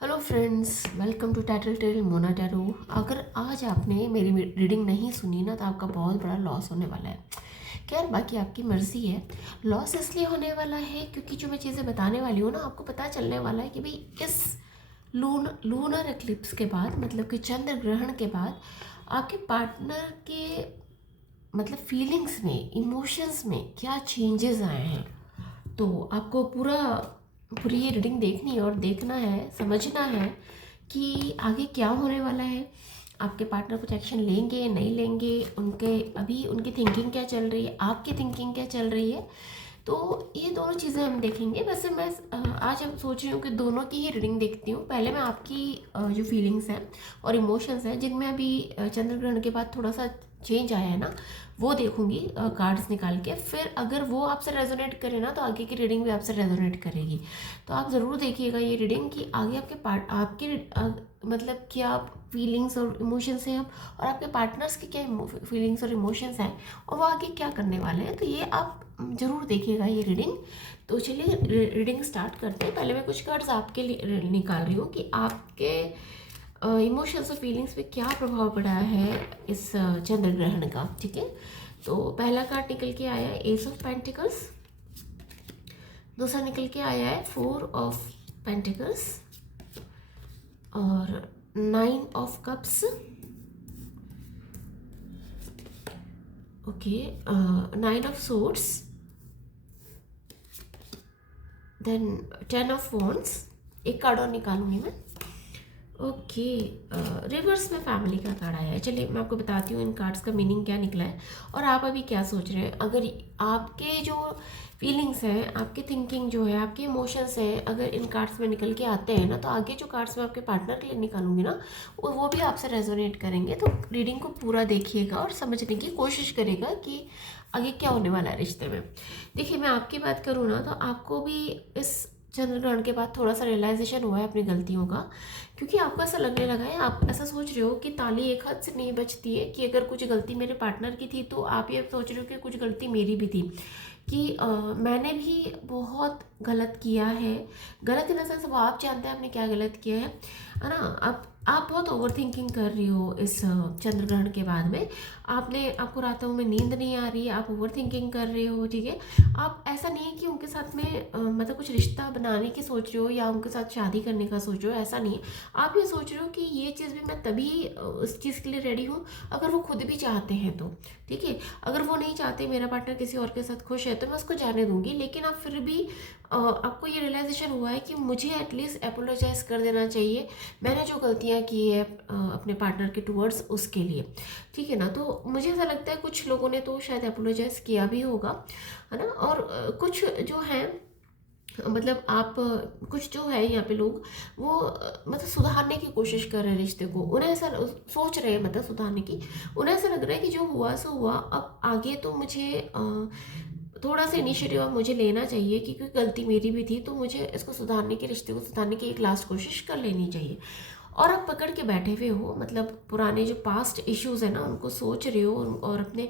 Hello friends, welcome to title tale Mona tarot. अगर आज आपने मेरी रीडिंग नहीं सुनी ना तो आपका बहुत बड़ा लॉस होने वाला है। खैर, बाकी आपकी मर्ज़ी है। लॉस इसलिए होने वाला है क्योंकि जो मैं चीज़ें बताने वाली हूँ ना, आपको पता चलने वाला है कि भाई इस लूनर एक्लिप्स के बाद, मतलब कि चंद्र ग्रहण के बाद आपके पार्टनर के मतलब फीलिंग्स में, इमोशंस में क्या चेंजेस आए हैं। तो आपको पूरी ये रीडिंग देखनी है और देखना है, समझना है कि आगे क्या होने वाला है। आपके पार्टनर कुछ एक्शन लेंगे नहीं लेंगे, उनकी थिंकिंग क्या चल रही है, आपकी थिंकिंग क्या चल रही है। तो ये दोनों चीज़ें हम देखेंगे। वैसे मैं आज हम सोच रही हूँ कि दोनों की ही रीडिंग देखती हूँ। पहले मैं आपकी जो फीलिंग्स हैं और इमोशंस हैं, जिनमें अभी चंद्र ग्रहण के बाद थोड़ा सा चेंज आया है ना, वो देखूंगी कार्ड्स निकाल के। फिर अगर वो आपसे रेजोनेट करे ना तो आगे की रीडिंग भी आपसे रेजोनेट करेगी। तो आप ज़रूर देखिएगा ये रीडिंग कि आगे मतलब क्या फीलिंग्स और इमोशंस हैं और आपके पार्टनर्स की क्या फीलिंग्स और इमोशंस हैं और वो आगे क्या करने वाले हैं। तो ये आप ज़रूर देखिएगा ये रीडिंग। तो चलिए रीडिंग स्टार्ट करते हैं। पहले मैं कुछ कार्ड्स आपके लिए निकाल रही हूँ कि आपके इमोशंस और फीलिंग्स पे क्या प्रभाव पड़ा है इस चंद्र ग्रहण का। ठीक है, तो पहला कार्ड निकल के आया है एस ऑफ पेंटिकल्स, दूसरा निकल के आया है 4 ऑफ पेंटिकल्स और 9 of cups. Okay, 9 of swords, then 10 of wands. एक कार्ड और निकालूंगी मैं। ओके, रिवर्स में फैमिली का कार्ड आया है। चलिए मैं आपको बताती हूँ इन कार्ड्स का मीनिंग क्या निकला है और आप अभी क्या सोच रहे हैं। अगर आपके जो फीलिंग्स हैं, आपकी थिंकिंग जो है, आपके इमोशंस हैं, अगर इन कार्ड्स में निकल के आते हैं ना, तो आगे जो कार्ड्स मैं आपके पार्टनर के लिए निकालूंगी ना, वो भी आपसे रेजोनेट करेंगे। तो रीडिंग को पूरा देखिएगा और समझने की कोशिश करेगा कि आगे क्या होने वाला है रिश्ते में। देखिए, मैं आपकी बात करूँ ना तो आपको भी इस चंद्र ग्रहण के बाद थोड़ा सा रियलाइजेशन हुआ है अपनी गलतियों का। क्योंकि आपको ऐसा लगने लगा है, आप ऐसा सोच रहे हो कि ताली एक हाथ से नहीं बजती है, कि अगर कुछ गलती मेरे पार्टनर की थी तो आप ये सोच रहे हो कि कुछ गलती मेरी भी थी, कि मैंने भी बहुत गलत किया है। गलत इन द सेंस, वो आप जानते हैं आपने क्या गलत किया है ना। आप बहुत ओवर थिंकिंग कर रही हो इस चंद्र ग्रहण के बाद में। आपको रातों में नींद नहीं आ रही है, आप ओवर थिंकिंग कर रहे हो। ठीक है, आप ऐसा नहीं है कि उनके साथ में मतलब कुछ रिश्ता बनाने की सोच रहे हो या उनके साथ शादी करने का सोच रहे हो, ऐसा नहीं है। आप ये सोच रहे हो कि ये चीज़ भी मैं तभी उस चीज़ के लिए रेडी हूँ अगर वो खुद भी चाहते हैं तो। ठीक है, अगर वो नहीं चाहते, मेरा पार्टनर किसी और के साथ खुश है, तो मैं उसको जाने दूंगी। लेकिन आप फिर भी आपको ये रियलाइजेशन हुआ है कि मुझे एटलीस्ट अपोलोजाइज कर देना चाहिए, मैंने जो गलतियाँ की है अपने पार्टनर के टूवर्ड्स, उसके लिए। ठीक है ना। तो मुझे ऐसा लगता है कुछ लोगों ने तो शायद अपोलोजाइज किया भी होगा, है ना। और कुछ जो है, मतलब आप कुछ जो है यहाँ पे लोग, वो मतलब सुधारने की कोशिश कर रहे हैं रिश्ते को। उन्हें ऐसा सोच रहे हैं, मतलब सुधारने की। उन्हें ऐसा लग रहा है कि जो हुआ सो हुआ, अब आगे तो मुझे थोड़ा सा इनिशिएटिव अब मुझे लेना चाहिए, क्योंकि गलती मेरी भी थी, तो मुझे इसको सुधारने की, रिश्ते को सुधारने की एक लास्ट कोशिश कर लेनी चाहिए। और आप पकड़ के बैठे हुए हो, मतलब पुराने जो पास्ट इश्यूज है ना, उनको सोच रहे हो और अपने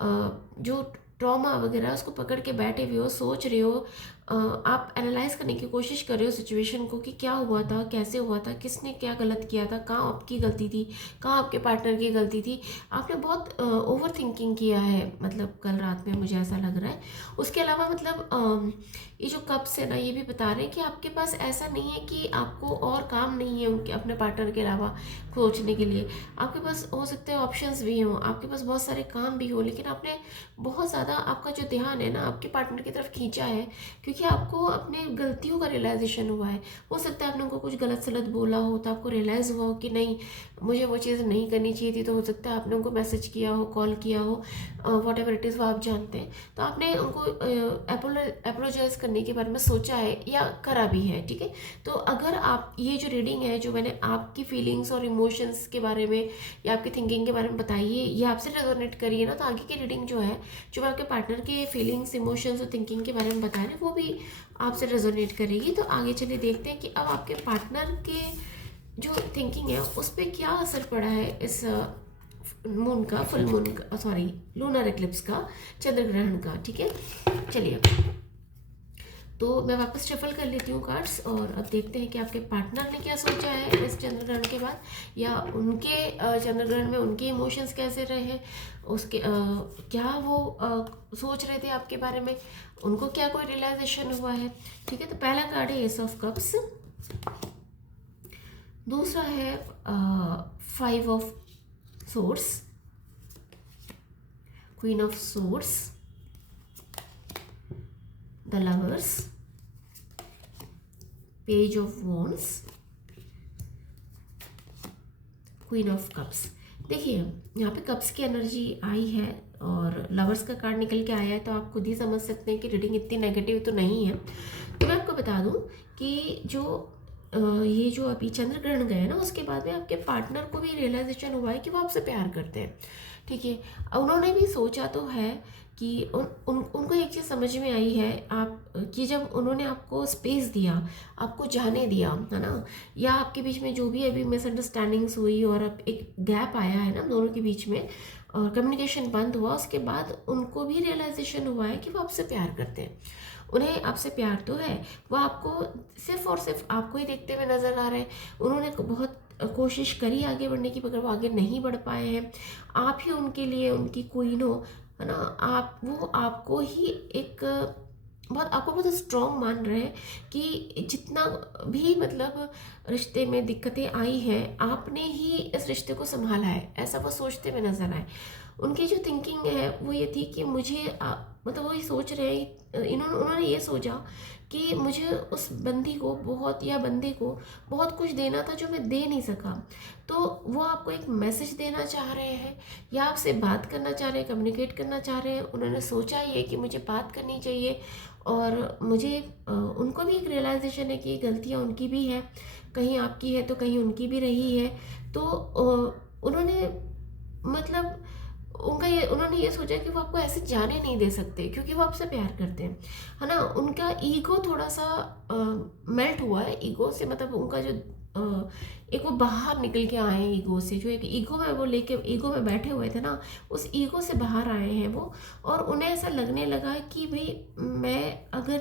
जो ट्रॉमा वगैरह है, उसको पकड़ के बैठे हुए हो, सोच रहे हो। आप एनालाइज करने की कोशिश कर रहे हो सिचुएशन को कि क्या हुआ था, कैसे हुआ था, किसने क्या गलत किया था, कहाँ आपकी गलती थी, कहाँ आपके पार्टनर की गलती थी। आपने बहुत ओवर थिंकिंग किया है, मतलब कल रात में, मुझे ऐसा लग रहा है। उसके अलावा मतलब ये जो कप्स है ना, ये भी बता रहे हैं कि आपके पास ऐसा नहीं है कि आपको और काम नहीं है उनके, अपने पार्टनर के अलावा सोचने के लिए। आपके पास हो सकते हैं ऑप्शंस भी हों, आपके पास बहुत सारे काम भी हो, लेकिन आपने बहुत ज़्यादा, आपका जो ध्यान है ना आपके पार्टनर की तरफ खींचा है, क्योंकि आपको अपने गलतियों का रियलाइजेशन हुआ है। हो सकता है आपने उनको कुछ गलत सलत बोला हो, तो आपको रियलाइज़ हुआ हो कि नहीं, मुझे वो चीज़ नहीं करनी चाहिए थी। तो हो सकता है आपने उनको मैसेज किया हो, कॉल किया हो, वॉट एवर इट इज़, वो आप जानते हैं। तो आपने उनको अपोलोजाइज करने के बारे में सोचा है या करा भी है। ठीक है, तो अगर आप, ये जो रीडिंग है, जो मैंने आपकी फीलिंग्स और इमोशंस के बारे में या आपकी थिंकिंग के बारे में बताई है, ये आपसे रेजोनेट करी है ना, तो आगे की रीडिंग जो है, जो मैं आपके पार्टनर के फीलिंग्स, इमोशंस और थिंकिंग के बारे में बता रहे हैं, वो भी आपसे रेजोनेट करेगी। तो आगे चलिए देखते हैं कि अब आपके पार्टनर के जो थिंकिंग है उस पर क्या असर पड़ा है इस मून का, फुल मून का, सॉरी, लूनर एक्लिप्स का, चंद्र ग्रहण का। ठीक है, चलिए। तो मैं वापस शफल कर लेती हूँ कार्ड्स और अब देखते हैं कि आपके पार्टनर ने क्या सोचा है इस चंद्रग्रहण के बाद, या उनके चंद्रग्रहण में उनके इमोशंस कैसे रहे हैं, उसके क्या वो सोच रहे थे आपके बारे में, उनको क्या कोई रियलाइजेशन हुआ है। ठीक है, तो पहला कार्ड है एस ऑफ कप्स, दूसरा है 5 of swords, queen of swords, the lovers, page of wands, queen of cups. देखिए यहाँ पे कप्स की एनर्जी आई है और लवर्स का कार्ड निकल के आया है, तो आप खुद ही समझ सकते हैं कि रीडिंग इतनी नेगेटिव तो नहीं है। तो मैं आपको बता दूं कि ये जो अभी चंद्र ग्रहण गए ना, उसके बाद में आपके पार्टनर को भी रियलाइजेशन हुआ है कि वो आपसे प्यार करते हैं। ठीक है, उन्होंने भी सोचा तो है कि उनको एक चीज़ समझ में आई है आप कि जब उन्होंने आपको स्पेस दिया, आपको जाने दिया, है ना, या आपके बीच में जो भी अभी मिसअंडरस्टैंडिंग्स हुई और अब एक गैप आया है ना दोनों के बीच में और कम्युनिकेशन बंद हुआ, उसके बाद उनको भी रियलाइजेशन हुआ है कि वो आपसे प्यार करते हैं। उन्हें आपसे प्यार तो है, वो आपको सिर्फ और सिर्फ आपको ही देखते हुए नज़र आ रहे हैं। उन्होंने बहुत कोशिश करी आगे बढ़ने की, मगर वो आगे नहीं बढ़ पाए हैं। आप ही उनके लिए उनकी क्वीन हो, है ना, वो आपको ही आपको बहुत स्ट्रॉन्ग मान रहे हैं कि जितना भी मतलब रिश्ते में दिक्कतें आई हैं, आपने ही इस रिश्ते को संभाला है, ऐसा वो सोचते हुए नजर आए। उनकी जो थिंकिंग है वो ये थी कि मुझे मतलब वो ये सोच रहे हैं, उन्होंने ये सोचा कि मुझे उस बंदी को बंदे को बहुत कुछ देना था जो मैं दे नहीं सका। तो वो आपको एक मैसेज देना चाह रहे हैं या आपसे बात करना चाह रहे हैं, कम्युनिकेट करना चाह रहे हैं। उन्होंने सोचा ये कि मुझे बात करनी चाहिए और मुझे उनको भी एक रियलाइजेशन है कि गलतियाँ उनकी भी है, कहीं आपकी है तो कहीं उनकी भी रही है। तो उन्होंने मतलब उन्होंने ये सोचा कि वो आपको ऐसे जाने नहीं दे सकते क्योंकि वो आपसे प्यार करते हैं, है ना। उनका ईगो थोड़ा सा मेल्ट हुआ है। ईगो से मतलब उनका जो एक वो बाहर निकल के आए हैं ईगो से, जो एक ईगो में वो लेके ईगो में बैठे हुए थे ना, उस ईगो से बाहर आए हैं वो। और उन्हें ऐसा लगने लगा कि भाई मैं अगर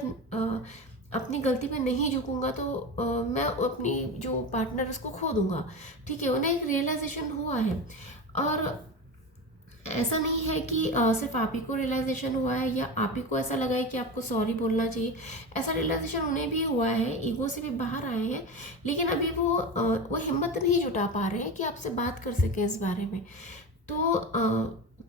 अपनी गलती पे नहीं झुकूंगा तो मैं अपनी जो पार्टनर उसको खो दूंगा। ठीक है, उन्हें एक रियलाइजेशन हुआ है। और ऐसा नहीं है कि सिर्फ आप ही को रियलाइजेशन हुआ है या आप ही को ऐसा लगा है कि आपको सॉरी बोलना चाहिए। ऐसा रियलाइजेशन उन्हें भी हुआ है, ईगो से भी बाहर आए हैं, लेकिन अभी वो हिम्मत नहीं जुटा पा रहे हैं कि आपसे बात कर सकें इस बारे में। तो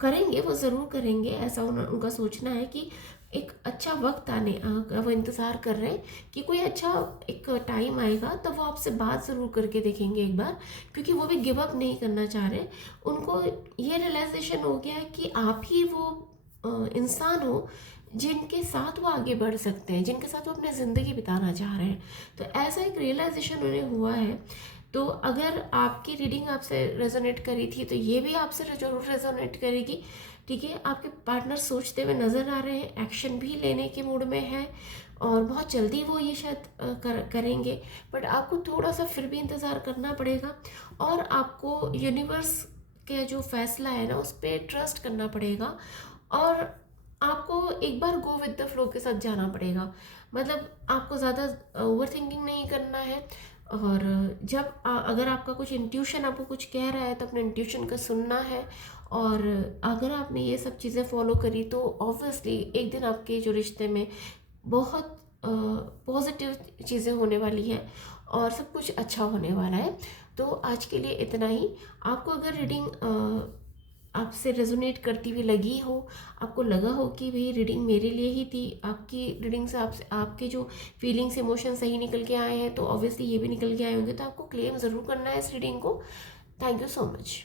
करेंगे, वो ज़रूर करेंगे, ऐसा उनका सोचना है कि एक अच्छा वक्त आने वो इंतज़ार कर रहे हैं कि कोई अच्छा एक टाइम आएगा तब वो आपसे बात ज़रूर करके देखेंगे एक बार, क्योंकि वो भी गिव अप नहीं करना चाह रहे। उनको ये रियलाइजेशन हो गया है कि आप ही वो इंसान हो जिनके साथ वो आगे बढ़ सकते हैं, जिनके साथ वो अपनी ज़िंदगी बिताना चाह रहे हैं। तो ऐसा एक रियलाइजेशन उन्हें हुआ है। तो अगर आपकी रीडिंग आपसे रेजोनेट करी थी तो ये भी आपसे ज़रूर रेजोनेट करेगी। ठीक है, आपके पार्टनर सोचते हुए नज़र आ रहे हैं, एक्शन भी लेने के मूड में है और बहुत जल्दी वो ये शायद करेंगे। बट आपको थोड़ा सा फिर भी इंतज़ार करना पड़ेगा और आपको यूनिवर्स के जो फैसला है ना उस पर ट्रस्ट करना पड़ेगा और आपको एक बार गो विद द फ्लो के साथ जाना पड़ेगा। मतलब आपको ज़्यादा ओवर थिंकिंग नहीं करना है। और जब अगर आपका कुछ इंट्यूशन आपको कुछ कह रहा है तो अपने इंट्यूशन का सुनना है। और अगर आपने ये सब चीज़ें फॉलो करी तो ऑब्वियसली एक दिन आपके जो रिश्ते में बहुत पॉजिटिव चीज़ें होने वाली हैं और सब कुछ अच्छा होने वाला है। तो आज के लिए इतना ही। आपको अगर रीडिंग आपसे रेजोनेट करती हुई लगी हो, आपको लगा हो कि भाई रीडिंग मेरे लिए ही थी, आपकी रीडिंग से आपके जो फीलिंग्स इमोशन सही निकल के आए हैं, तो ऑब्वियसली ये भी निकल के आए होंगे, तो आपको क्लेम ज़रूर करना है इस रीडिंग को। Thank you so much.